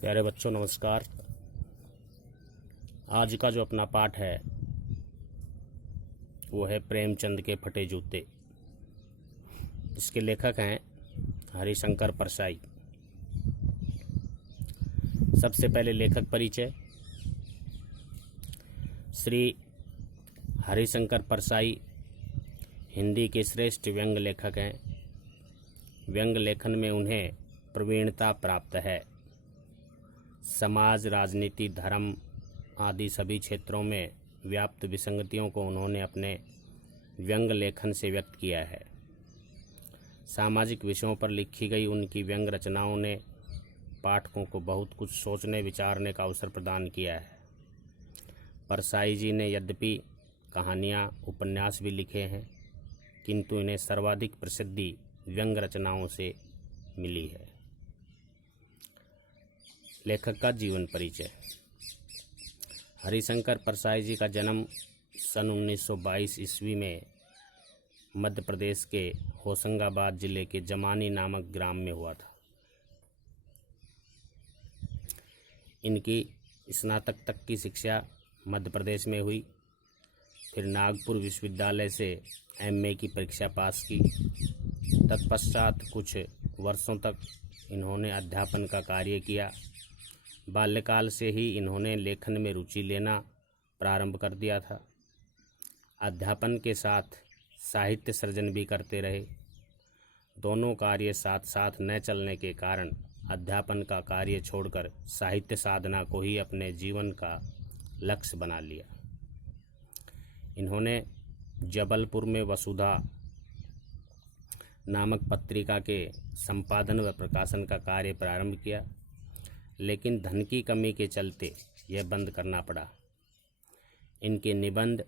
प्यारे बच्चों नमस्कार। आज का जो अपना पाठ है वो है प्रेमचंद के फटे जूते। इसके लेखक हैं हरिशंकर परसाई। सबसे पहले लेखक परिचय। श्री हरिशंकर परसाई हिंदी के श्रेष्ठ व्यंग्य लेखक हैं। व्यंग्य लेखन में उन्हें प्रवीणता प्राप्त है। समाज, राजनीति, धर्म आदि सभी क्षेत्रों में व्याप्त विसंगतियों को उन्होंने अपने व्यंग्य लेखन से व्यक्त किया है। सामाजिक विषयों पर लिखी गई उनकी व्यंग्य रचनाओं ने पाठकों को बहुत कुछ सोचने विचारने का अवसर प्रदान किया है। परसाई जी ने यद्यपि कहानियाँ, उपन्यास भी लिखे हैं, किंतु इन्हें सर्वाधिक प्रसिद्धि व्यंग्य रचनाओं से मिली है। लेखक का जीवन परिचय। हरिशंकर परसाई जी का जन्म सन 1922 ईस्वी में मध्य प्रदेश के होशंगाबाद जिले के जमानी नामक ग्राम में हुआ था। इनकी स्नातक तक की शिक्षा मध्य प्रदेश में हुई। फिर नागपुर विश्वविद्यालय से एमए की परीक्षा पास की। तत्पश्चात कुछ वर्षों तक इन्होंने अध्यापन का कार्य किया। बाल्यकाल से ही इन्होंने लेखन में रुचि लेना प्रारंभ कर दिया था। अध्यापन के साथ साहित्य सृजन भी करते रहे। दोनों कार्य साथ साथ न चलने के कारण अध्यापन का कार्य छोड़कर साहित्य साधना को ही अपने जीवन का लक्ष्य बना लिया। इन्होंने जबलपुर में वसुधा नामक पत्रिका के संपादन व प्रकाशन का कार्य प्रारंभ किया, लेकिन धन की कमी के चलते यह बंद करना पड़ा। इनके निबंध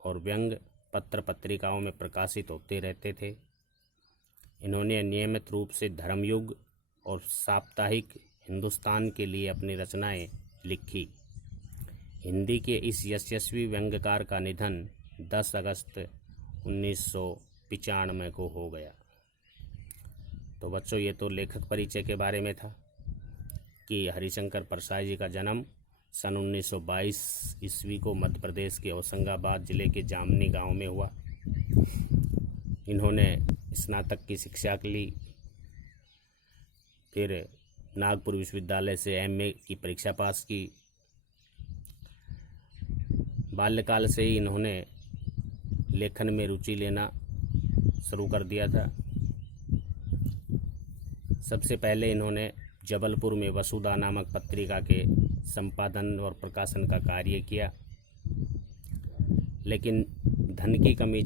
और व्यंग्य पत्र पत्रिकाओं में प्रकाशित होते रहते थे। इन्होंने नियमित रूप से धर्मयुग और साप्ताहिक हिंदुस्तान के लिए अपनी रचनाएं लिखी। हिंदी के इस यशस्वी व्यंग्यकार का निधन 10 अगस्त 1995 को हो गया। तो बच्चों, ये तो लेखक परिचय के बारे में था कि हरिशंकर परसाई जी का जन्म सन 1922 ईस्वी को मध्य प्रदेश के होशंगाबाद जिले के जामनी गांव में हुआ। इन्होंने स्नातक की शिक्षा ली। फिर नागपुर विश्वविद्यालय से एमए की परीक्षा पास की। बाल्यकाल से ही इन्होंने लेखन में रुचि लेना शुरू कर दिया था। सबसे पहले इन्होंने जबलपुर में वसुधा नामक पत्रिका के संपादन और प्रकाशन का कार्य किया, लेकिन धन की कमी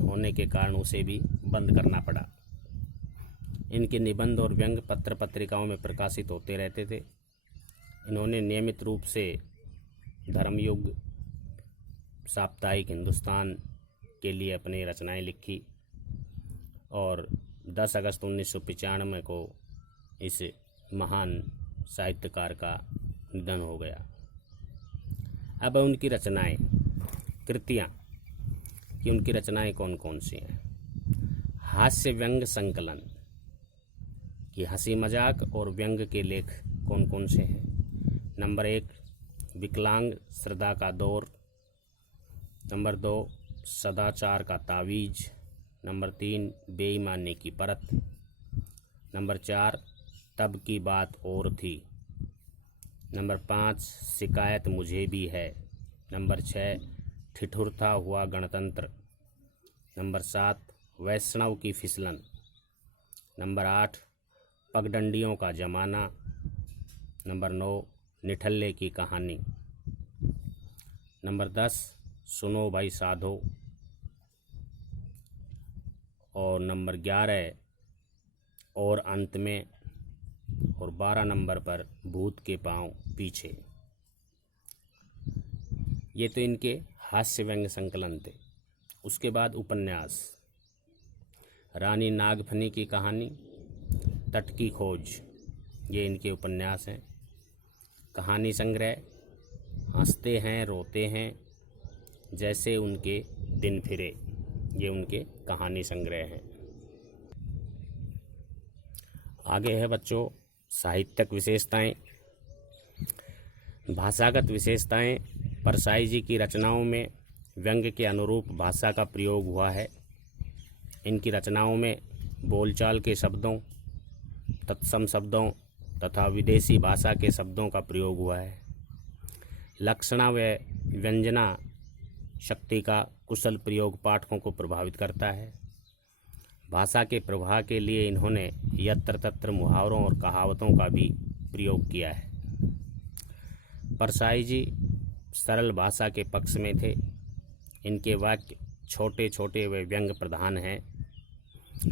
होने के कारण उसे भी बंद करना पड़ा। इनके निबंध और व्यंग्य पत्र पत्रिकाओं में प्रकाशित होते रहते थे। इन्होंने नियमित रूप से धर्मयुग, साप्ताहिक हिंदुस्तान के लिए अपनी रचनाएं लिखी और 10 अगस्त 1995 को इस महान साहित्यकार का निधन हो गया। अब उनकी रचनाएं, कृतियाँ कि उनकी रचनाएं कौन कौन सी हैं। हास्य व्यंग्य संकलन कि हंसी मजाक और व्यंग्य के लेख कौन कौन से हैं। नंबर 1 विकलांग श्रद्धा का दौर। नंबर 2 सदाचार का तावीज। नंबर 3 बेईमानी की परत। नंबर 4 तब की बात और थी। नंबर 5 शिकायत मुझे भी है। नंबर 6 ठिठुरता हुआ गणतंत्र। नंबर 7 वैष्णव की फिसलन। नंबर 8 पगडंडियों का जमाना। नंबर 9 निठल्ले की कहानी। नंबर 10 सुनो भाई साधो। और नंबर 11 और अंत में। और 12 नंबर पर भूत के पांव पीछे। ये तो इनके हास्य व्यंग्य संकलन थे। उसके बाद उपन्यास। रानी नागफनी की कहानी, तट की खोज, ये इनके उपन्यास हैं। कहानी संग्रह, हंसते हैं रोते हैं जैसे उनके दिन फिरे, ये उनके कहानी संग्रह हैं। आगे है बच्चों साहित्यक विशेषताएं। भाषागत विशेषताएं। परसाई जी की रचनाओं में व्यंग्य के अनुरूप भाषा का प्रयोग हुआ है। इनकी रचनाओं में बोलचाल के शब्दों, तत्सम शब्दों तथा विदेशी भाषा के शब्दों का प्रयोग हुआ है। लक्षणा व व्यंजना शक्ति का कुशल प्रयोग पाठकों को प्रभावित करता है। भाषा के प्रवाह के लिए इन्होंने यत्र तत्र मुहावरों और कहावतों का भी प्रयोग किया है। परसाई जी सरल भाषा के पक्ष में थे। इनके वाक्य छोटे छोटे व व्यंग्य प्रधान हैं।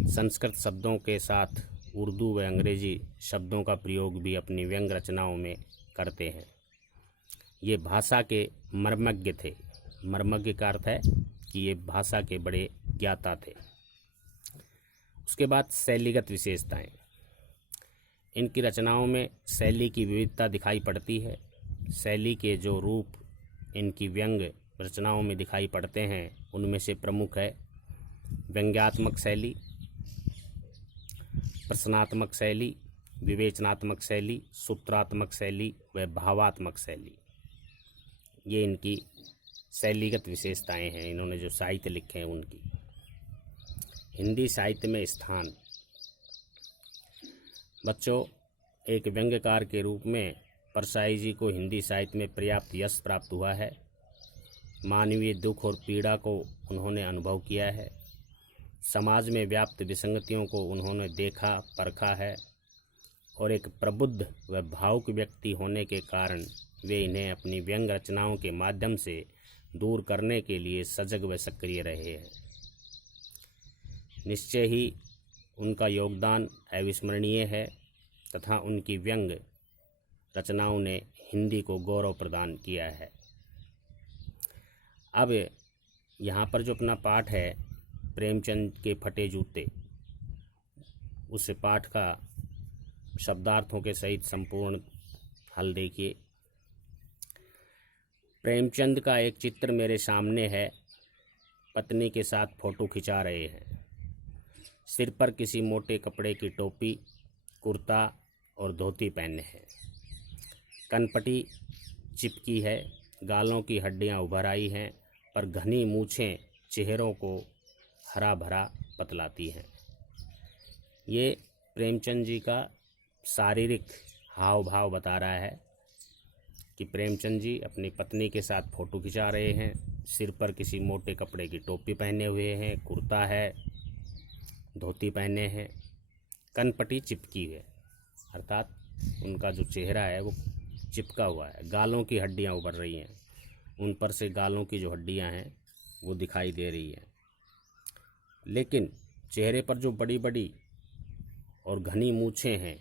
संस्कृत शब्दों के साथ उर्दू व अंग्रेजी शब्दों का प्रयोग भी अपनी व्यंग्य रचनाओं में करते हैं। ये भाषा के मर्मज्ञ थे। मर्मज्ञ का अर्थ है कि ये भाषा के बड़े ज्ञाता थे। उसके बाद शैलीगत विशेषताएं। इनकी रचनाओं में शैली की विविधता दिखाई पड़ती है। शैली के जो रूप इनकी व्यंग्य रचनाओं में दिखाई पड़ते हैं उनमें से प्रमुख है व्यंग्यात्मक शैली, प्रश्नात्मक शैली, विवेचनात्मक शैली, सूत्रात्मक शैली व भावात्मक शैली। ये इनकी शैलीगत विशेषताएं हैं। इन्होंने जो साहित्य लिखे हैं उनकी। हिंदी साहित्य में स्थान। बच्चों, एक व्यंग्यकार के रूप में परसाई जी को हिंदी साहित्य में पर्याप्त यश प्राप्त हुआ है। मानवीय दुख और पीड़ा को उन्होंने अनुभव किया है। समाज में व्याप्त विसंगतियों को उन्होंने देखा, परखा है और एक प्रबुद्ध व भावुक व्यक्ति होने के कारण वे इन्हें अपनी व्यंग्य रचनाओं के माध्यम से दूर करने के लिए सजग व सक्रिय रहे हैं। निश्चय ही उनका योगदान अविस्मरणीय है तथा उनकी व्यंग्य रचनाओं ने हिंदी को गौरव प्रदान किया है। अब यहाँ पर जो अपना पाठ है प्रेमचंद के फटे जूते, उस पाठ का शब्दार्थों के सहित संपूर्ण हल देखिए। प्रेमचंद का एक चित्र मेरे सामने है। पत्नी के साथ फ़ोटो खिंचा रहे हैं। सिर पर किसी मोटे कपड़े की टोपी, कुर्ता और धोती पहने हैं। कनपटी चिपकी है, गालों की हड्डियां उभर आई हैं, पर घनी मूछें चेहरों को हरा भरा बतलाती हैं। ये प्रेमचंद जी का शारीरिक हाव भाव बता रहा है कि प्रेमचंद जी अपनी पत्नी के साथ फ़ोटो खिंचा रहे हैं। सिर पर किसी मोटे कपड़े की टोपी पहने हुए हैं, कुर्ता है, धोती पहने हैं, कनपटी चिपकी है, अर्थात उनका जो चेहरा है वो चिपका हुआ है। गालों की हड्डियां उभर रही हैं, उन पर से गालों की जो हड्डियां हैं वो दिखाई दे रही हैं। लेकिन चेहरे पर जो बड़ी बड़ी और घनी मूछें हैं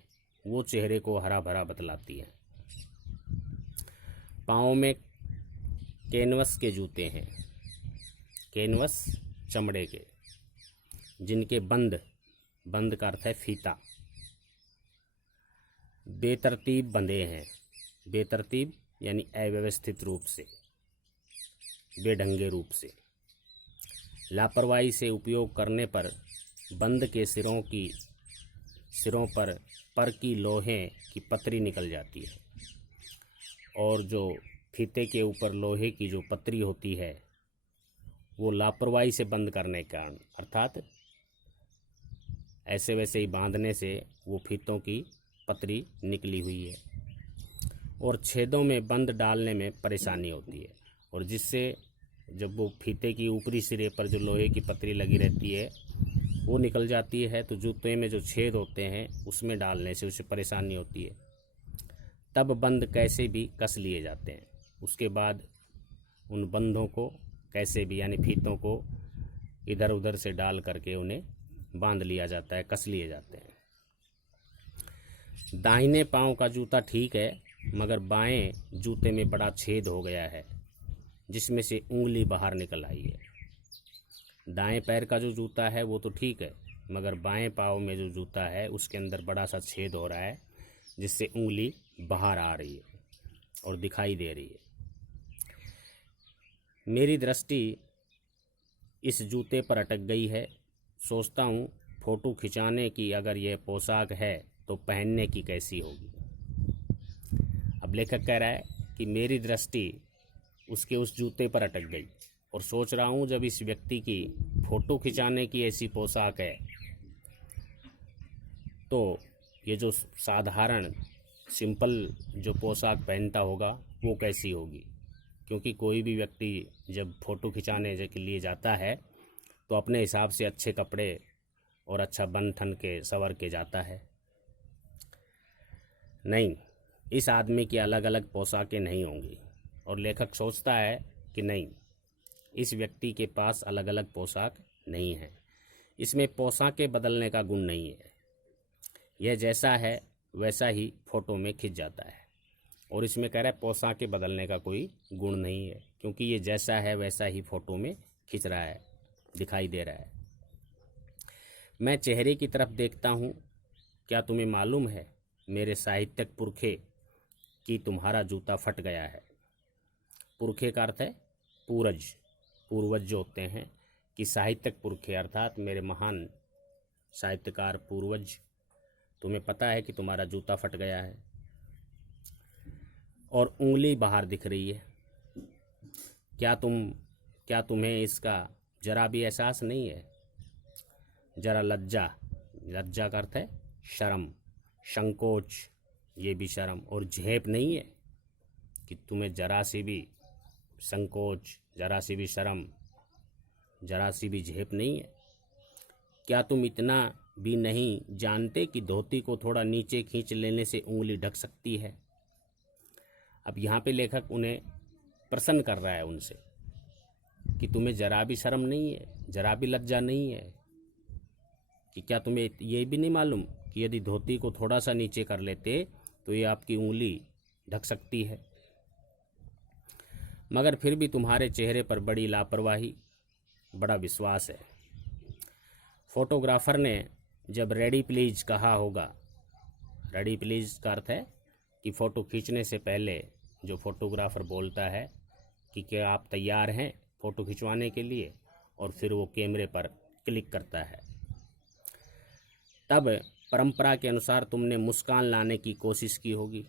वो चेहरे को हरा भरा बतलाती हैं। पाँव में कैनवस के जूते हैं। कैनवस चमड़े के, जिनके बंद का अर्थ है फीता, बेतरतीब बंधे हैं। बेतरतीब यानी अव्यवस्थित रूप से, बेढंगे रूप से। लापरवाही से उपयोग करने पर बंद के सिरों पर की लोहे की पतरी निकल जाती है और जो फीते के ऊपर लोहे की जो पतरी होती है वो लापरवाही से बंद करने के कारण, अर्थात ऐसे वैसे ही बांधने से वो फीतों की पतरी निकली हुई है और छेदों में बंद डालने में परेशानी होती है, और जिससे जब वो फीते की ऊपरी सिरे पर जो लोहे की पतरी लगी रहती है वो निकल जाती है तो जूते में जो छेद होते हैं उसमें डालने से उसे परेशानी होती है। तब बंद कैसे भी कस लिए जाते हैं। उसके बाद उन बंधों को कैसे भी यानी फीतों को इधर उधर से डाल करके उन्हें बांध लिया जाता है, कस लिए जाते हैं। दाहिने पांव का जूता ठीक है, मगर बाएं जूते में बड़ा छेद हो गया है जिसमें से उंगली बाहर निकल आई है। दाएं पैर का जो जूता है वो तो ठीक है, मगर बाएं पांव में जो जूता है उसके अंदर बड़ा सा छेद हो रहा है जिससे उंगली बाहर आ रही है और दिखाई दे रही है। मेरी दृष्टि इस जूते पर अटक गई है। सोचता हूँ फ़ोटो खिंचाने की अगर यह पोशाक है तो पहनने की कैसी होगी। अब लेखक कह रहा है कि मेरी दृष्टि उसके उस जूते पर अटक गई और सोच रहा हूँ जब इस व्यक्ति की फ़ोटो खिंचाने की ऐसी पोशाक है तो ये जो साधारण सिंपल जो पोशाक पहनता होगा वो कैसी होगी। क्योंकि कोई भी व्यक्ति जब फ़ोटो खिंचाने के लिए जाता है तो अपने हिसाब से अच्छे कपड़े और अच्छा बन ठन के संवर के जाता है। नहीं, इस आदमी की अलग अलग पोशाकें नहीं होंगी। और लेखक सोचता है कि नहीं, इस व्यक्ति के पास अलग अलग पोशाक नहीं है, इसमें पोशाकें बदलने का गुण नहीं है। यह जैसा है वैसा ही फ़ोटो में खिंच जाता है। और इसमें कह रहा है पोशाकें बदलने का कोई गुण नहीं है, क्योंकि ये जैसा है वैसा ही फ़ोटो में खिंच रहा है, दिखाई दे रहा है। मैं चेहरे की तरफ देखता हूँ, क्या तुम्हें मालूम है मेरे साहित्यिक पुरखे कि तुम्हारा जूता फट गया है। पुरखे का अर्थ है पूर्वज जो होते हैं, कि साहित्यिक पुरखे अर्थात मेरे महान साहित्यकार पूर्वज, तुम्हें पता है कि तुम्हारा जूता फट गया है और उंगली बाहर दिख रही है। क्या तुम्हें इसका जरा भी एहसास नहीं है। जरा लज्जा का अर्थ है शर्म, संकोच, ये भी शर्म, और झेप नहीं है कि तुम्हें जरा सी भी संकोच, जरा सी भी शर्म, जरा सी भी झेप नहीं है। क्या तुम इतना भी नहीं जानते कि धोती को थोड़ा नीचे खींच लेने से उंगली ढक सकती है। अब यहाँ पे लेखक उन्हें प्रसन्न कर रहा है उनसे कि तुम्हें जरा भी शर्म नहीं है, जरा भी लज्जा नहीं है, कि क्या तुम्हें ये भी नहीं मालूम कि यदि धोती को थोड़ा सा नीचे कर लेते तो ये आपकी उंगली ढक सकती है। मगर फिर भी तुम्हारे चेहरे पर बड़ी लापरवाही, बड़ा विश्वास है। फोटोग्राफर ने जब रेडी प्लीज कहा होगा, रेडी प्लीज का अर्थ है कि फ़ोटो खींचने से पहले जो फोटोग्राफर बोलता है कि क्या आप तैयार हैं फ़ोटो खिंचवाने के लिए, और फिर वो कैमरे पर क्लिक करता है। तब परंपरा के अनुसार तुमने मुस्कान लाने की कोशिश की होगी।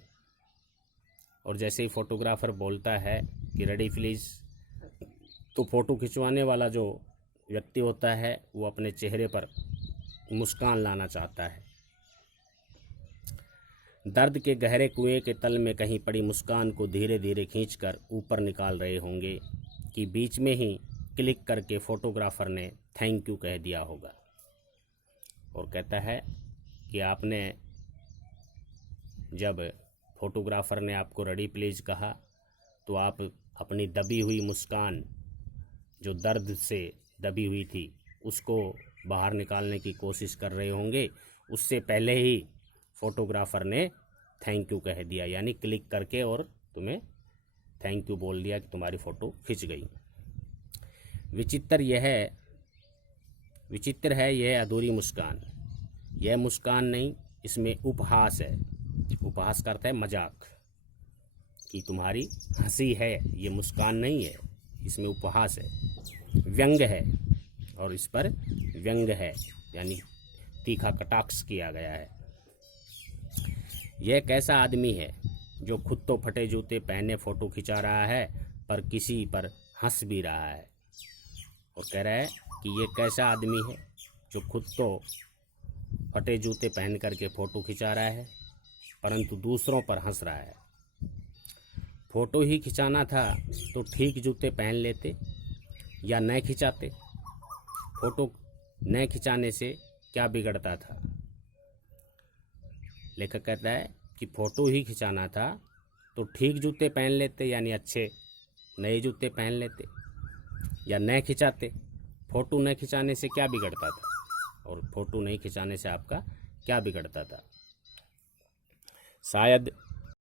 और जैसे ही फोटोग्राफर बोलता है कि रेडी प्लीज, तो फ़ोटो खिंचवाने वाला जो व्यक्ति होता है वो अपने चेहरे पर मुस्कान लाना चाहता है। दर्द के गहरे कुएं के तल में कहीं पड़ी मुस्कान को धीरे धीरे खींचकर ऊपर निकाल रहे होंगे कि बीच में ही क्लिक करके फोटोग्राफर ने थैंक यू कह दिया होगा। और कहता है कि आपने जब फोटोग्राफर ने आपको रेडी प्लीज कहा तो आप अपनी दबी हुई मुस्कान, जो दर्द से दबी हुई थी, उसको बाहर निकालने की कोशिश कर रहे होंगे। उससे पहले ही फोटोग्राफर ने थैंक यू कह दिया, यानी क्लिक करके और तुम्हें थैंक यू बोल दिया कि तुम्हारी फ़ोटो खिंच गई। विचित्र है यह अधूरी मुस्कान। यह मुस्कान नहीं, इसमें उपहास है। उपहास का अर्थ है मजाक, कि तुम्हारी हंसी है, ये मुस्कान नहीं है, इसमें उपहास है। व्यंग है, और इस पर व्यंग है, यानी तीखा कटाक्ष किया गया है। यह कैसा आदमी है जो खुद तो फटे जूते पहने फ़ोटो खिंचा रहा है पर किसी पर हंस भी रहा है। और कह रहा है कि ये कैसा आदमी है जो खुद तो फटे जूते पहन करके फ़ोटो खिंचा रहा है परंतु दूसरों पर हंस रहा है। फ़ोटो ही खिंचाना था तो ठीक जूते पहन लेते या न खिंचाते। फ़ोटो न खिंचाने से क्या बिगड़ता था। लेखक कहता है कि फ़ोटो ही खिंचाना था तो ठीक जूते पहन लेते, यानी अच्छे नए जूते पहन लेते, या न खिंचाते। फ़ोटो न खिंचाने से क्या बिगड़ता था, और फ़ोटो नहीं खिंचाने से आपका क्या बिगड़ता था। शायद